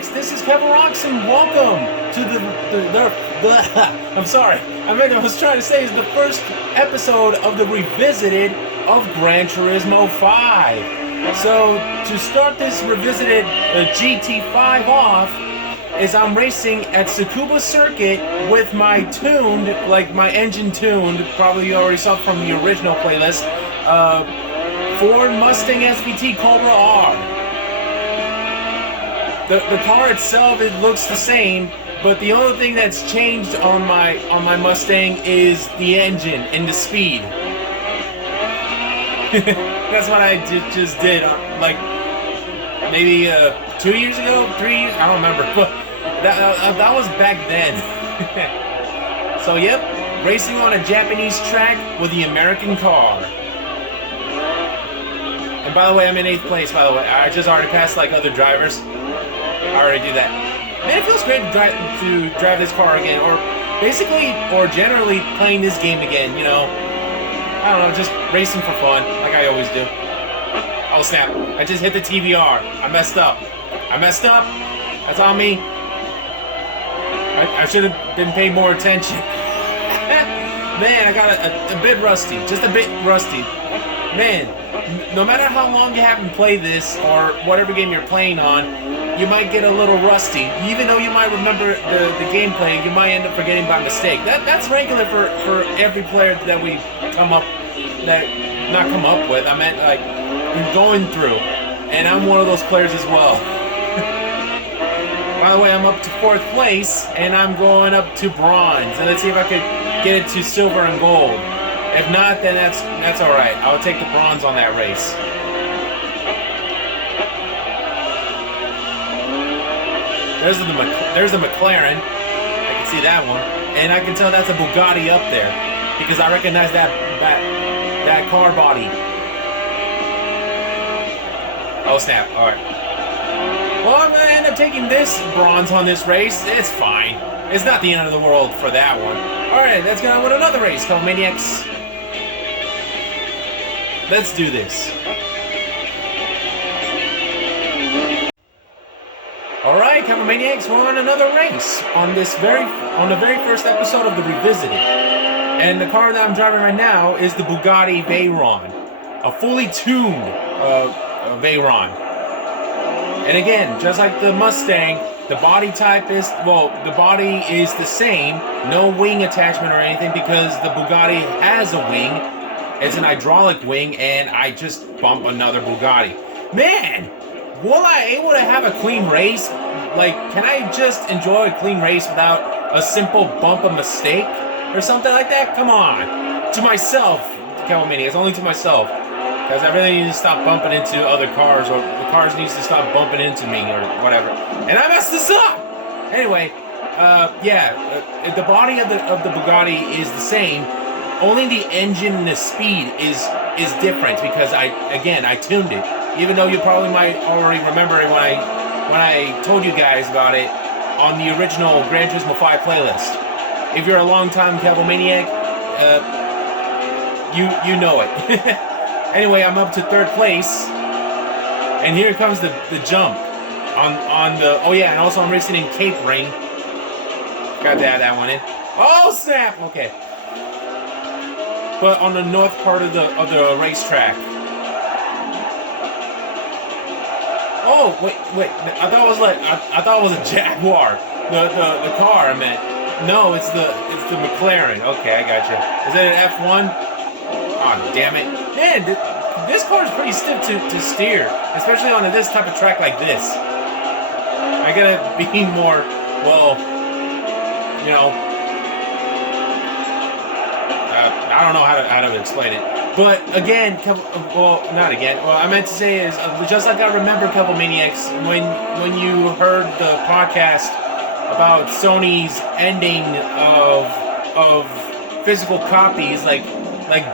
Maniacs, this is Kev.o.Rocks and welcome to I'm sorry, I was trying to say is the first episode of the Revisited of Gran Turismo 5. So, to start this Revisited GT5 off, is I'm racing at Tsukuba Circuit with my tuned, like my engine tuned, probably you already saw from the original playlist, Ford Mustang SVT Cobra R. The car itself, it looks the same, but the only thing that's changed on my Mustang is the engine and the speed. That's what I just did, like maybe 2 years ago, 3 years, I don't remember, but that was back then. So yep, racing on a Japanese track with the American car. And by the way, I'm in 8th place, by the way. I just already passed like other drivers. I already do that. Man, it feels great to drive this car again, or generally playing this game again, you know. I don't know, just racing for fun, like I always do. Oh snap, I just hit the TVR. I messed up. That's on me. I should have been paying more attention. Man, I got a bit rusty, just a bit rusty. Man, no matter how long you haven't played this, or whatever game you're playing on, you might get a little rusty. Even though you might remember the gameplay, you might end up forgetting by mistake. That's regular for every player that we not come up with. I meant like we're going through, and I'm one of those players as well. By the way, I'm up to 4th place, and I'm going up to bronze. And let's see if I could get it to silver and gold. If not, then that's all right. I'll take the bronze on that race. There's the McLaren. I can see that one, and I can tell that's a Bugatti up there because I recognize that car body. Oh snap! All right. Well, I'm gonna end up taking this bronze on this race. It's fine. It's not the end of the world for that one. All right, let's get on with another race, called Maniacs. Let's do this. Alright, Maniacs, we're on another race on the very first episode of the Revisited. And the car that I'm driving right now is the Bugatti Veyron. A fully tuned Veyron. And again, just like the Mustang, the body type is, the body is the same. No wing attachment or anything because the Bugatti has a wing. It's an hydraulic wing, and I just bumped another Bugatti. Man! Will I able to have a clean race? Like, can I just enjoy a clean race without a simple bump of mistake? Or something like that? Come on. To myself, Calvin, it's only to myself. Because I really need to stop bumping into other cars, or the cars needs to stop bumping into me, or whatever. And I messed this up! Anyway, the body of the Bugatti is the same. Only the engine and the speed is different because I tuned it. Even though you probably might already remember it when I told you guys about it on the original Gran Turismo 5 playlist. If you're a long-time Cabo Maniac, you know it. Anyway, I'm up to 3rd place, and here comes the jump on the. Oh yeah, and also I'm racing in Cape Ring. Got to add that one in. Oh snap! Okay, but on the north part of the racetrack. Oh wait! I thought it was a Jaguar. The car I meant. No, it's the McLaren. Okay, I got you. Is that an F1? Oh damn it! Man, this car is pretty stiff to steer, especially on this type of track like this. I gotta be more, you know. I don't know how to explain it. But again, not again. Well, I meant to say is just like I remember, Couple Maniacs, when you heard the podcast about Sony's ending of physical copies, like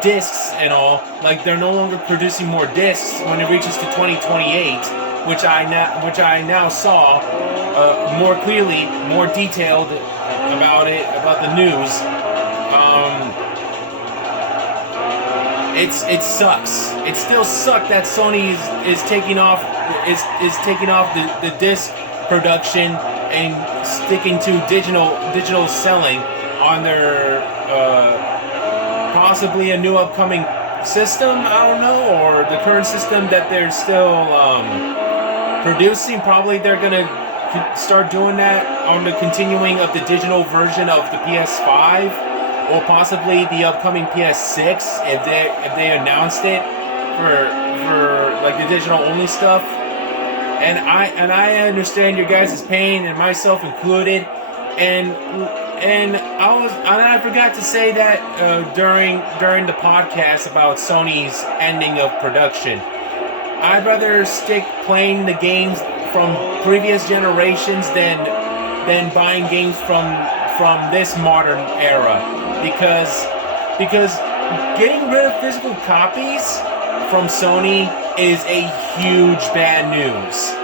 discs and all, like they're no longer producing more discs when it reaches to 2028, which I now saw more clearly, more detailed about the news. It sucks. It still sucks that Sony is taking off the disc production and sticking to digital selling on their possibly a new upcoming system, I don't know, or the current system that they're still producing. Probably they're gonna start doing that on the continuing of the digital version of the PS5, or possibly the upcoming PS6 if they announced it for like the digital only stuff. And I understand your guys' pain, and myself included. And I forgot to say that during the podcast about Sony's ending of production. I'd rather stick playing the games from previous generations than buying games from this modern era, because getting rid of physical copies from Sony is a huge bad news.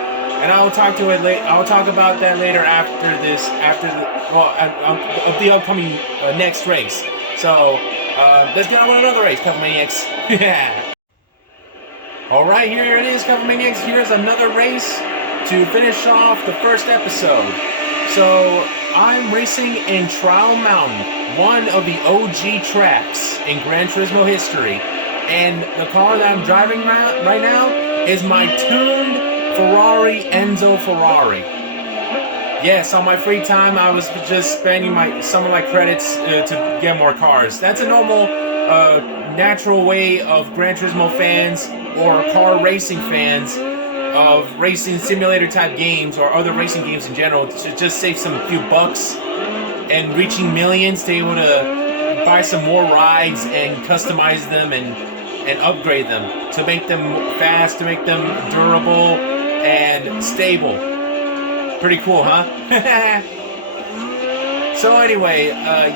And I'll talk about that later of the upcoming next race. So let's get on with another race, Couple Maniacs. All right, here it is, Couple Maniacs. Here's another race to finish off the first episode. So I'm racing in Trial Mountain, one of the OG tracks in Gran Turismo history, and the car that I'm driving right now is my tuned Ferrari Enzo Ferrari. Yes, on my free time, I was just spending some of my credits to get more cars. That's a normal, natural way of Gran Turismo fans or car racing fans of racing simulator type games or other racing games in general to just save some few bucks and reaching millions to be able to buy some more rides and customize them and upgrade them to make them fast, to make them durable and stable. Pretty cool, huh? So anyway,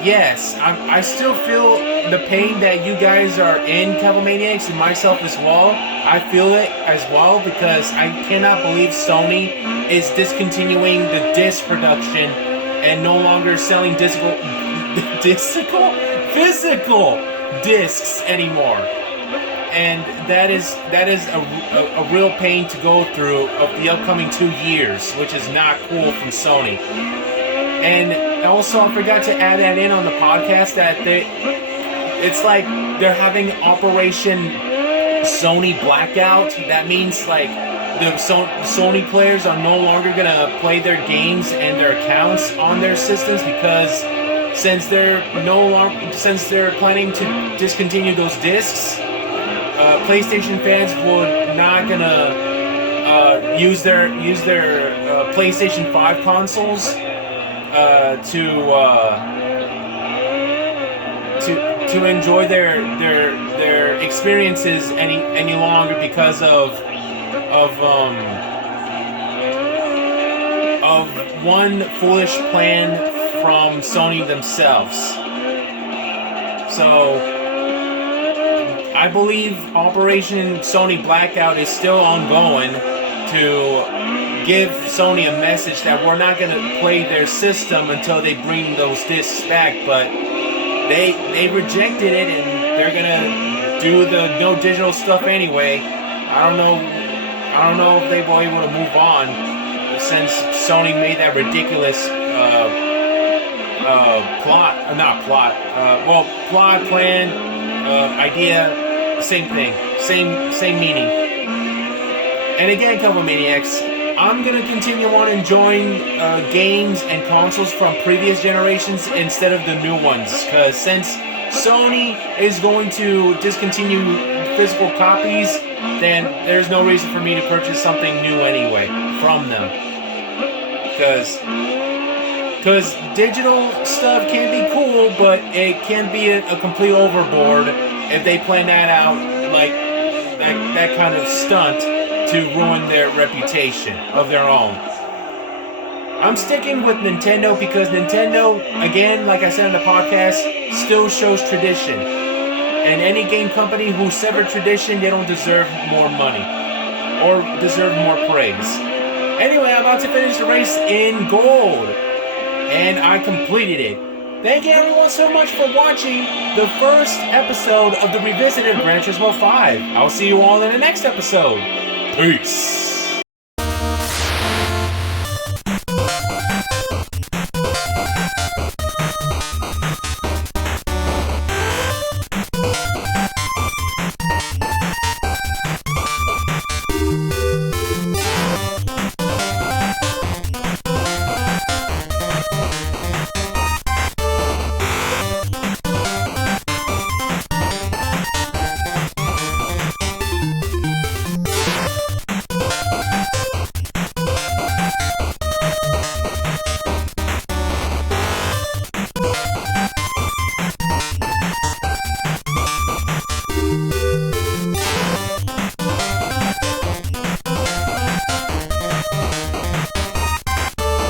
yes, I still feel the pain that you guys are in, Couple Maniacs, and myself as well. I feel it as well because I cannot believe Sony is discontinuing the disc production and no longer selling physical discs anymore. And that is a real pain to go through of the upcoming 2 years, which is not cool from Sony. And also, I forgot to add that in on the podcast that it's like they're having Operation Sony Blackout. That means like the Sony players are no longer gonna play their games and their accounts on their systems because since they're planning to discontinue those discs. PlayStation fans would not gonna use their PlayStation 5 consoles to enjoy their experiences any longer because of one foolish plan from Sony themselves. So I believe Operation Sony Blackout is still ongoing to give Sony a message that we're not going to play their system until they bring those discs back, but they rejected it and they're going to do the no digital stuff anyway. I don't know if they were able to move on since Sony made that ridiculous idea. Same thing, same meaning. And again, Couple Maniacs, I'm gonna continue on enjoying games and consoles from previous generations instead of the new ones, because since Sony is going to discontinue physical copies, then there's no reason for me to purchase something new anyway from them. Because digital stuff can be cool, but it can be a complete overboard if they plan that out like that kind of stunt to ruin their reputation of their own. I'm sticking with Nintendo because Nintendo, again, like I said in the podcast, still shows tradition. And any game company who severed tradition, they don't deserve more money or deserve more praise. Anyway, I'm about to finish the race in gold, and I completed it. Thank you everyone so much for watching the first episode of the Revisited Gran Turismo 5. I'll see you all in the next episode. Peace.